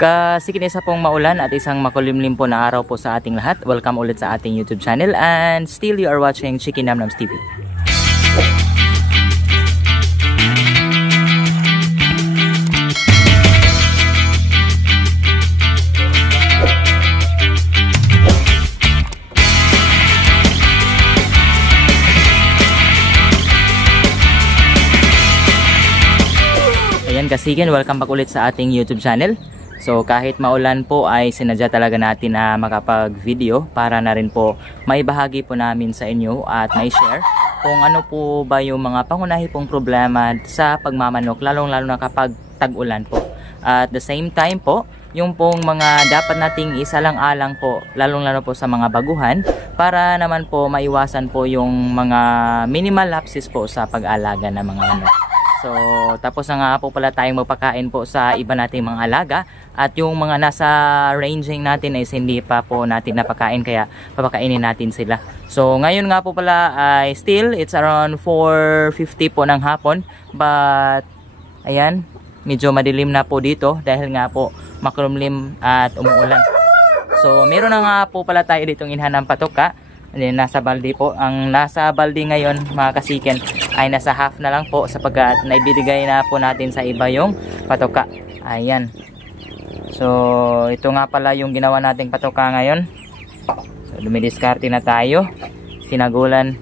Kasi kinisa pong maulan at isang makulimlim po na araw po sa ating lahat. Welcome ulit sa ating YouTube channel and still you are watching Chiki Namnams TV. Ayan kasikin, welcome back ulit sa ating YouTube channel. So kahit maulan po ay sinadya talaga natin na makapag-video para na rin po maibahagi po namin sa inyo at mai-share kung ano po ba yung mga pangunahi pong problema sa pagmamanok, lalong-lalo na kapag tag-ulan po. At the same time po, yung pong mga dapat nating isalang-alang po, lalong-lalo po sa mga baguhan para naman po maiwasan po yung mga minimal lapses po sa pag-alaga ng mga manok. So, tapos na nga po pala tayong magpakain po sa iba nating mga alaga at yung mga nasa ranging natin is hindi pa po natin napakain kaya papakainin natin sila. So, ngayon nga po pala ay still it's around 4:50 po ng hapon but ayan, medyo madilim na po dito dahil nga po makulumlim at umuulan. So, meron na nga po pala tayo ditong inhan ng patoka. Nasa balde po. Ang nasa balde ngayon mga kasiken ay nasa half na lang po sapagkat naibibigay na po natin sa iba yung patoka. Ayan. So ito nga pala yung ginawa nating patoka ngayon. So dumidiskarte na tayo. Sinagulan.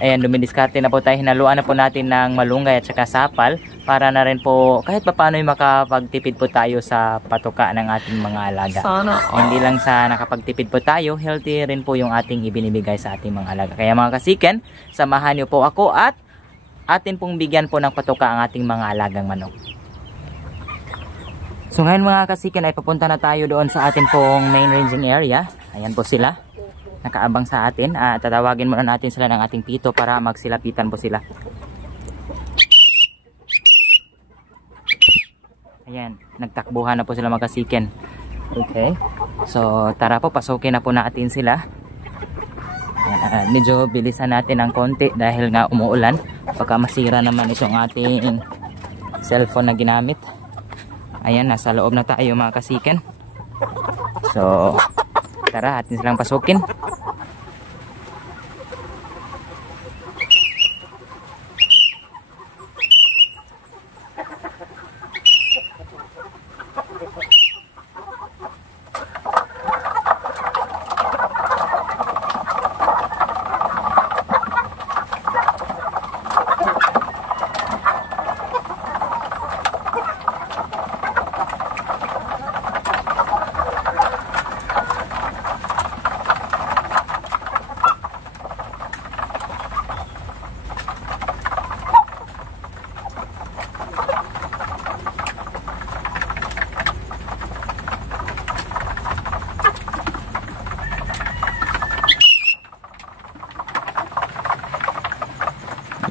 Ayan, dumidiskarte na po tayo. Hinaluan na po natin ng malunggay at saka sapal para na rin po kahit papaano makapagtipid po tayo sa patoka ng ating mga alaga. Hindi lang sa nakapagtipid po tayo, healthy rin po yung ating ibinibigay sa ating mga alaga. Kaya mga kasiken, samahan niyo po ako at atin pong bigyan po ng patoka ang ating mga alagang manok. So ngayon mga kasiken ay papunta na tayo doon sa atin pong main ranging area. Ayan po sila. Nakaabang sa atin. Tatawagin muna natin sila ng ating pito para magsilapitan po sila. Ayan, nagtakbuhan na po sila mga kasiken. Okay. So tara po, pasukin na po natin sila. Ayan, medyo bilisan natin ng konti dahil nga umuulan. Baka masira naman itong ating cellphone na ginamit. Ayan, nasa loob na tayo mga kasiken. So tara, atin silang pasukin.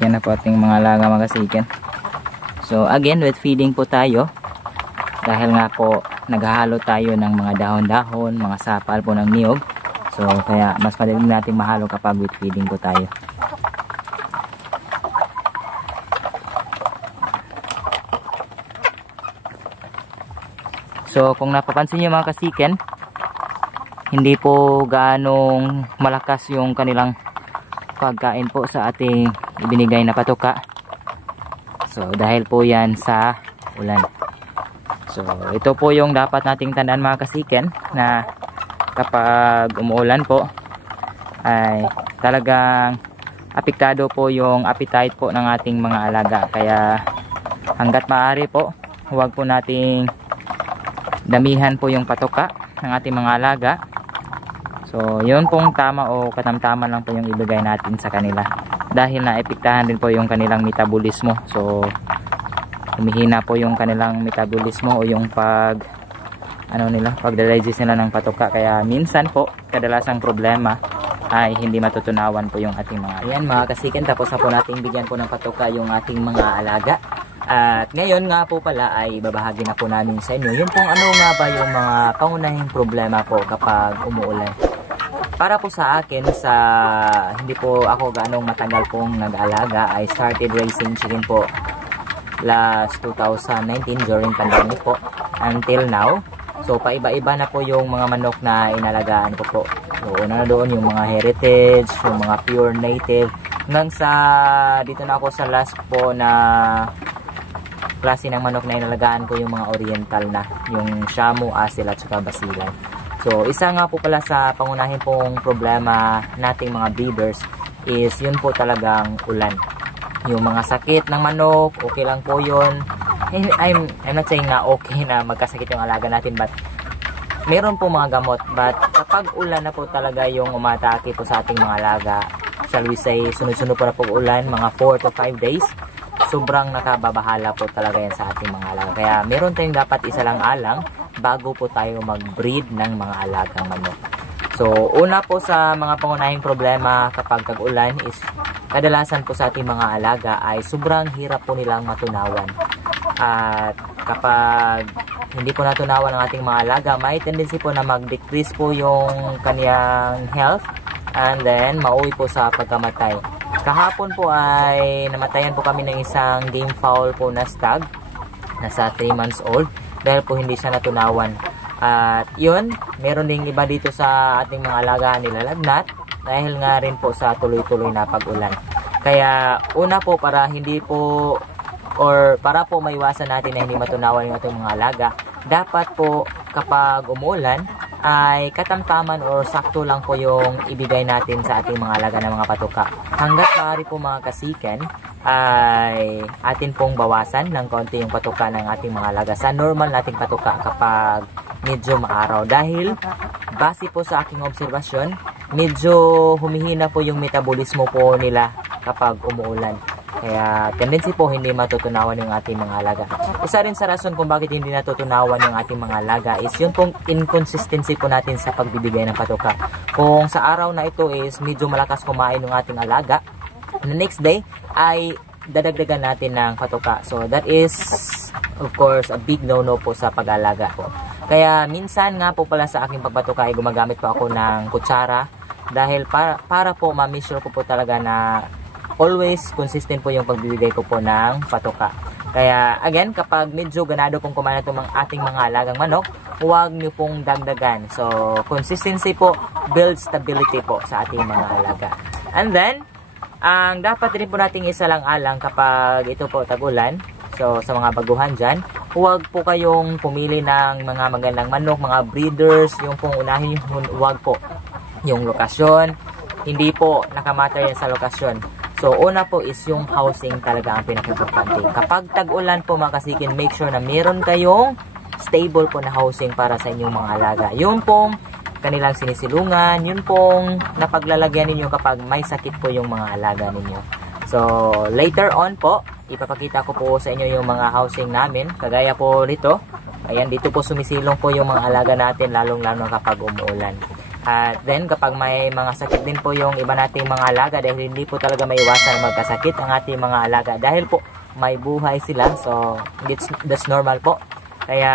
Yan na po ating mga alaga mga kasiken. So again, with feeding po tayo. Dahil nga po naghahalo tayo ng mga dahon-dahon, mga sapal po ng niyog. So kaya mas madali nating mahalo kapag with feeding po tayo. So kung napapansin niyo mga kasiken, hindi po gaanong malakas yung kanilang pagkain po sa ating ibinigay na patoka. So dahil po yan sa ulan. So ito po yung dapat nating tandaan mga kasiken, na kapag umuulan po ay talagang apektado po yung appetite po ng ating mga alaga. Kaya hanggat maaari po, huwag po nating damihan po yung patoka ng ating mga alaga. So yun pong tama o katamtaman lang po yung ibigay natin sa kanila dahil naepektahan din po yung kanilang metabolismo. So humihina po yung kanilang metabolismo o yung pagdigest nila ng patoka. Kaya minsan po kadalasang problema ay hindi matutunawan po yung ating mga. Ayan mga kasiken, tapos na po nating bigyan po ng patoka yung ating mga alaga. At ngayon nga po pala ay babahagi na po namin sa inyo yung pong ano nga ba yung mga pangunahing problema po kapag umuulan. Para po sa akin, hindi po ako gaanong matagal pong nag-alaga, I started raising chicken po last 2019 during pandemic po until now. So paiba-iba na po yung mga manok na inalagaan ko po. So una na doon yung mga heritage, yung mga pure native, hanggang sa dito na ako sa last po na klase ng manok na inalagaan ko, yung mga oriental na, yung Shamu, Asil at saka Basilan. So isa nga po pala sa pangunahin pong problema nating mga breeders is yun po talagang ulan. Yung mga sakit ng manok, okay lang po yun. I'm not saying na okay na magkasakit yung alaga natin, but meron po mga gamot. But kapag ulan na po talaga yung umatake po sa ating mga alaga, shall we say sunod-sunod po na po ulan, mga 4 to 5 days, sobrang nakababahala po talaga yan sa ating mga alaga. Kaya meron tayong dapat isa lang alang bago po tayo mag-breed ng mga alagang manok. So una po sa mga pangunahing problema kapag tag-ulan is kadalasan po sa ating mga alaga ay sobrang hirap po nilang matunawan. At kapag hindi po natunawan ang ating mga alaga, may tendency po na mag-decrease po yung kaniyang health and then mauwi po sa pagkamatay. Kahapon po ay namatayan po kami ng isang game fowl po na stag, nasa 3 months old, dahil po hindi siya natunawan. At yun, meron ding iba dito sa ating mga alaga nilalagnat dahil nga rin po sa tuloy-tuloy na pag-ulan. Kaya una po para hindi po or para po maiwasan natin na hindi matunawan yung ating mga alaga, dapat po kapag umulan ay katamtaman or sakto lang po yung ibigay natin sa ating mga alaga ng mga patuka. Hanggat maaari po mga kasiken ay atin pong bawasan ng konti yung patuka ng ating mga alaga sa normal nating patuka kapag medyo maaraw. Dahil base po sa aking obserbasyon, medyo humihina po yung metabolismo po nila kapag umuulan. Kaya tendency po hindi matutunawan yung ating mga alaga. Isa rin sa rason kung bakit hindi natutunawan yung ating mga alaga is yun pong inconsistency po natin sa pagbibigay ng patuka. Kung sa araw na ito is medyo malakas kumain ng ating alaga, the next day ay dadagdagan natin ng patuka. So that is of course a big no-no po sa pag-alaga po. Kaya minsan nga po pala sa aking pagpatuka ay gumagamit po ako ng kutsara dahil para po ma-measure ko po talaga na always consistent po yung pagbibigay ko po ng patuka. Kaya again, kapag medyo ganado pong kumain itong ating mga alagang manok, huwag nyo pong dagdagan. So consistency po builds stability po sa ating mga alaga. And then ang dapat rin po nating isa lang alang kapag ito po tag-ulan, so sa mga baguhan dyan, huwag po kayong pumili ng mga magandang manok, mga breeders, yung pong unahin yung huwag po yung lokasyon. Hindi po nakamatter yan sa lokasyon. So una po is yung housing talaga ang pinaka-importante. Kapag tag-ulan po mga kasikin, make sure na meron kayong stable po na housing para sa inyong mga alaga. Yung pong kanilang sinisilungan, yun pong napaglalagyan ninyo kapag may sakit po yung mga alaga ninyo. So later on po, ipapakita ko po sa inyo yung mga housing namin. Kagaya po nito, ayan, dito po sumisilong po yung mga alaga natin, lalong-lalo kapag umuulan. At then kapag may mga sakit din po yung iba nating mga alaga, dahil hindi po talaga may iwasan magkasakit ang ating mga alaga dahil po may buhay sila, so that's normal po. Kaya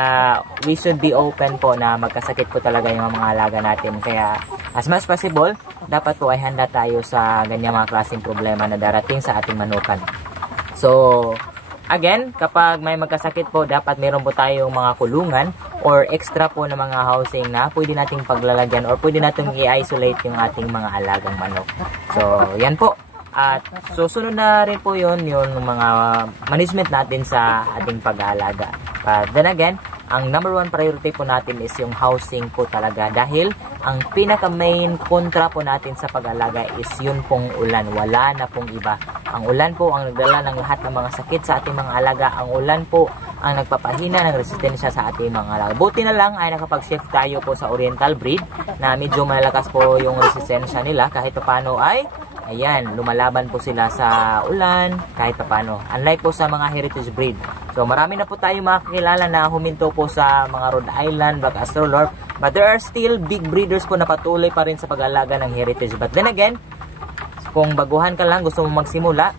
we should be open po na magkasakit po talaga yung mga alaga natin. Kaya as much possible, dapat po ay handa tayo sa ganyan mga klaseng problema na darating sa ating manukan. So again, kapag may magkasakit po, dapat meron po tayong mga kulungan or extra po na mga housing na pwede nating paglalagyan or pwede nating i-isolate yung ating mga alagang manok. So yan po. At susunod na rin po yun yung mga management natin sa ating pag-aalaga. But then again, ang number one priority po natin is yung housing po talaga. Dahil ang pinaka main kontra po natin sa pag-aalaga is yun pong ulan. Wala na pong iba. Ang ulan po ang nagdala ng lahat ng mga sakit sa ating mga alaga. Ang ulan po ang nagpapahina ng resistensya sa ating mga alaga. Buti na lang ay nakapag-shift tayo po sa oriental breed na medyo malalakas po yung resistensya nila. Kahit paano ay ayan, lumalaban po sila sa ulan kahit paano. Unlike po sa mga heritage breed. So marami na po tayong makakilala na huminto po sa mga Rhode Island, Black Australorp. But there are still big breeders po na patuloy pa rin sa pag-alaga ng heritage. But then again, kung baguhan ka lang, gusto mo magsimula,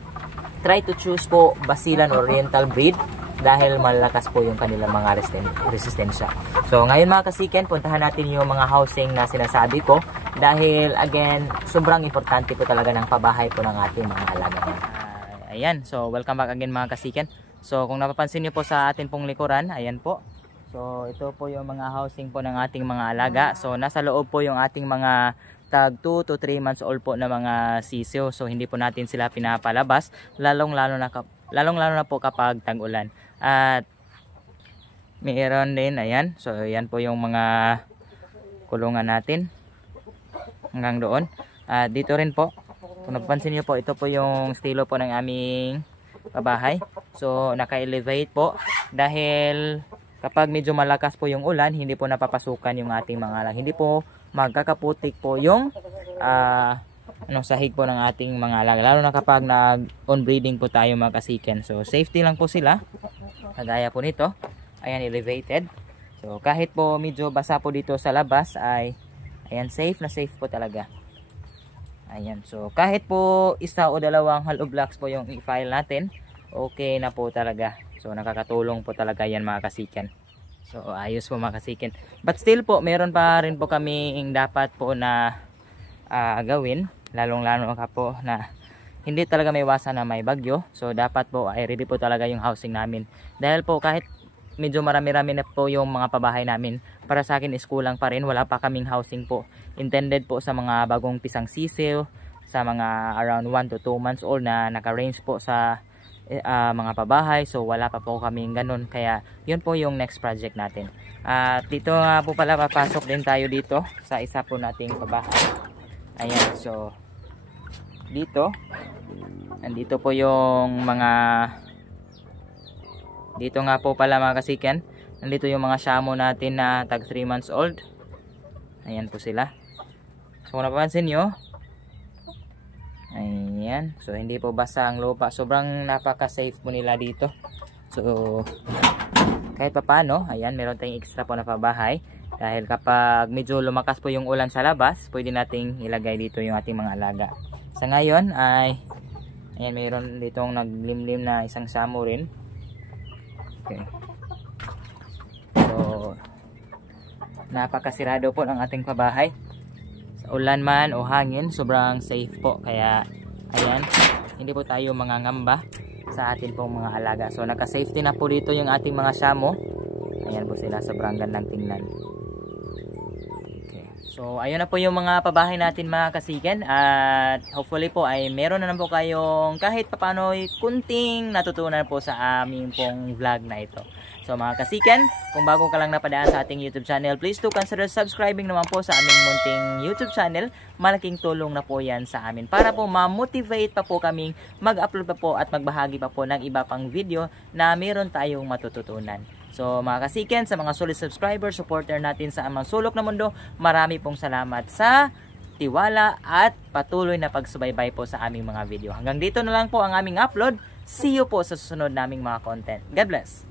try to choose po Basilan Oriental breed dahil malakas po yung kanilang mga resistensya. So ngayon mga kasiken, puntahan natin yung mga housing na sinasabi ko dahil again, sobrang importante po talaga ng pabahay po ng ating mga alaga. Ayan, so welcome back again mga kasiken. So kung napapansin niyo po sa atin pong likuran, ayan po. So ito po yung mga housing po ng ating mga alaga. So nasa loob po yung ating mga tag 2 to 3 months old po na mga sisiw. So hindi po natin sila pinapalabas, lalong-lalo na po kapag tag-ulan. At mayroon din, ayan. So ayan po yung mga kulungan natin hanggang doon. At dito rin po, kung napansin niyo po, ito po yung estilo po ng aming pabahay. So naka-elevate po dahil kapag medyo malakas po yung ulan, hindi po napapasukan yung ating mga alag. Hindi po magkakaputik po yung sahig po ng ating mga alag. Lalo na kapag nag-on breeding po tayo mga kasiken. So safety lang po sila. Kagaya po nito. Ayan, elevated. So kahit po medyo basa po dito sa labas ay ayan, safe na safe po talaga. Ayan. So kahit po isa o dalawang hollow blocks po yung i-file natin, okay na po talaga. So nakakatulong po talaga yan mga kasiken. So ayos po mga kasiken. But still po, meron pa rin po kami dapat po na gawin. Lalong-lalo ka po na hindi talaga may iwasan na may bagyo. So dapat po ay ready po talaga yung housing namin. Dahil po kahit medyo marami-rami na po yung mga pabahay namin, para sa akin is kulang pa rin. Wala pa kaming housing po. Intended po sa mga bagong pisang sisiw, sa mga around 1 to 2 months old na naka-range po sa mga pabahay. So wala pa po kaming ganun, kaya yun po yung next project natin. At dito nga po pala papasok din tayo dito sa isa po nating pabahay. Ayan, so dito nandito po yung mga, dito nga po pala mga kasiken, nandito yung mga shamo natin na tag 3 months old. Ayan po sila. So kung napapansin nyo, ayan, so hindi po basa ang lupa. Sobrang napaka-safe po nila dito. So kahit pa paano, ayan, meron tayong extra po na pabahay. Dahil kapag medyo lumakas po yung ulan sa labas, pwede nating ilagay dito yung ating mga alaga. Sa ngayon ay, ayan, meron ditong naglimlim na isang shamo rin. Okay. So napakasirado po ng ating pabahay. Ulan man o hangin, sobrang safe po. Kaya ayan, hindi po tayo mangangamba sa atin pong mga alaga. So naka-safety na po dito yung ating mga shamo. Ayan po sila, sobrang gandang tingnan. Okay. So ayun na po yung mga pabahay natin mga kasiken. At hopefully po ay meron na po kayong kahit papano kunting natutunan po sa aming pong vlog na ito. So mga kasiken, kung bago ka lang napadaan sa ating YouTube channel, please do consider subscribing naman po sa aming munting YouTube channel. Malaking tulong na po yan sa amin para po ma-motivate pa po kaming mag-upload pa po at magbahagi pa po ng iba pang video na meron tayong matututunan. So mga kasiken, sa mga solid subscriber, supporter natin sa amang sulok na mundo, marami pong salamat sa tiwala at patuloy na pagsubaybay po sa aming mga video. Hanggang dito na lang po ang aming upload. See you po sa susunod naming mga content. God bless!